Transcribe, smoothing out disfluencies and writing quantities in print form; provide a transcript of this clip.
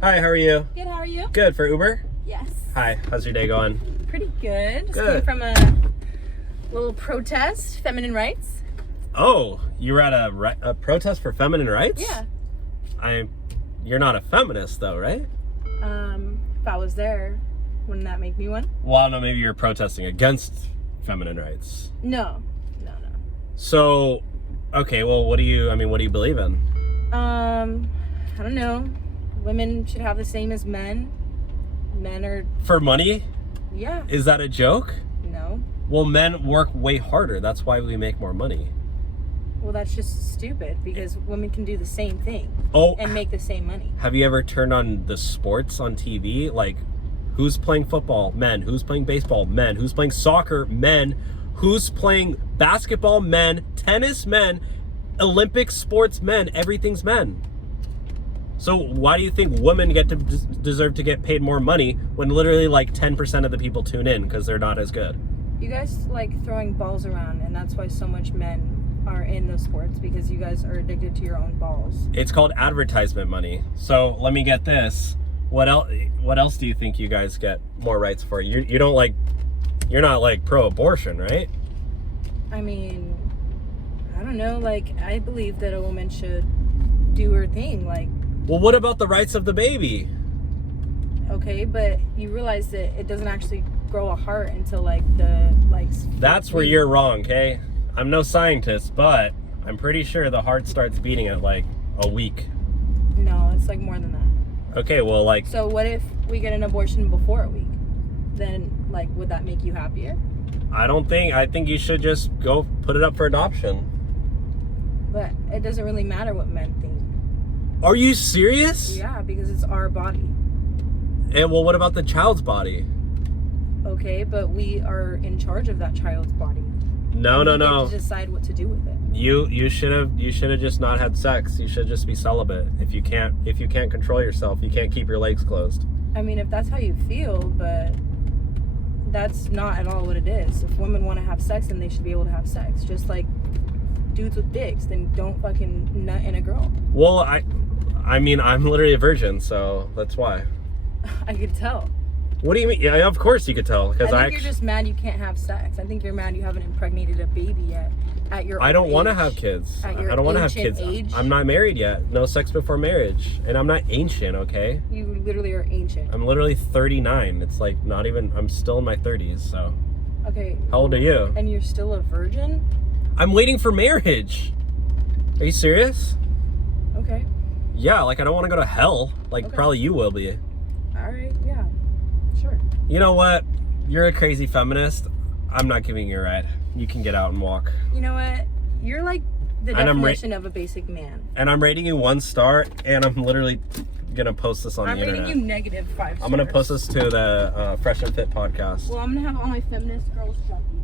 Hi, how are you? Good, how are you? Good, for Uber? Yes. Hi, how's your day going? Pretty good. Just Good. came from a little protest, feminine rights. Oh, you were at a protest for feminine rights? Yeah. You're not a feminist though, right? If I was there, wouldn't that make me one? Well, no, maybe you're protesting against feminine rights. No. So, okay, well, what do you believe in? I don't know. Women should have the same as men. Men are... For money? Yeah. Is that a joke? No. Well, men work way harder. That's why we make more money. Well, that's just stupid because women can do the same thing and make the same money. Have you ever turned on the sports on TV? Like, who's playing football? Men. Who's playing baseball? Men. Who's playing soccer? Men. Who's playing basketball? Men. Tennis? Men. Olympic sports? Men. Everything's men. So why do you think women get to deserve to get paid more money when literally like 10% of the people tune in because they're not as good? You guys like throwing balls around, and that's why so much men are in those sports, because you guys are addicted to your own balls. It's called advertisement money. So let me get this. What else do you think you guys get more rights for? You're not like pro-abortion, right? I mean, I don't know, like, I believe that a woman should do her thing, like... Well, what about the rights of the baby? Okay, but you realize that it doesn't actually grow a heart until That's where you're wrong, okay? I'm no scientist, but I'm pretty sure the heart starts beating at like a week. No, it's like more than that. Okay, well, like... So what if we get an abortion before a week? Then, like, would that make you happier? I think you should just go put it up for adoption. But it doesn't really matter what men think. Are you serious? Yeah, because it's our body. And well, what about the child's body? Okay, but we are in charge of that child's body. No. We get to decide what to do with it. You should have just not had sex. You should just be celibate. If you can't control yourself, you can't keep your legs closed. I mean, if that's how you feel, but that's not at all what it is. If women want to have sex, then they should be able to have sex. Just like dudes with dicks, then don't fucking nut in a girl. Well, I mean, I'm literally a virgin, so that's why. I could tell. What do you mean? Yeah, of course you could tell. I think you're just mad you can't have sex. I think you're mad you haven't impregnated a baby yet at your I don't age. want to have kids. At your I don't want to have kids. age. I'm not married yet. No sex before marriage. And I'm not ancient, okay? You literally are ancient. I'm literally 39. It's like not even, I'm still in my 30s, so. Okay. How old are you? And you're still a virgin? I'm waiting for marriage. Are you serious? Okay. Yeah, like I don't want to go to hell. Like Okay. Probably you will be. All right, yeah. Sure. You know what? You're a crazy feminist. I'm not giving you a ride. You can get out and walk. You know what? You're like the definition of a basic man. And I'm rating you 1 star, and I'm literally gonna post this on the internet. I'm rating you -5 stars. I'm gonna post this to the Fresh and Fit podcast. Well, I'm gonna have all my feminist girls jump you.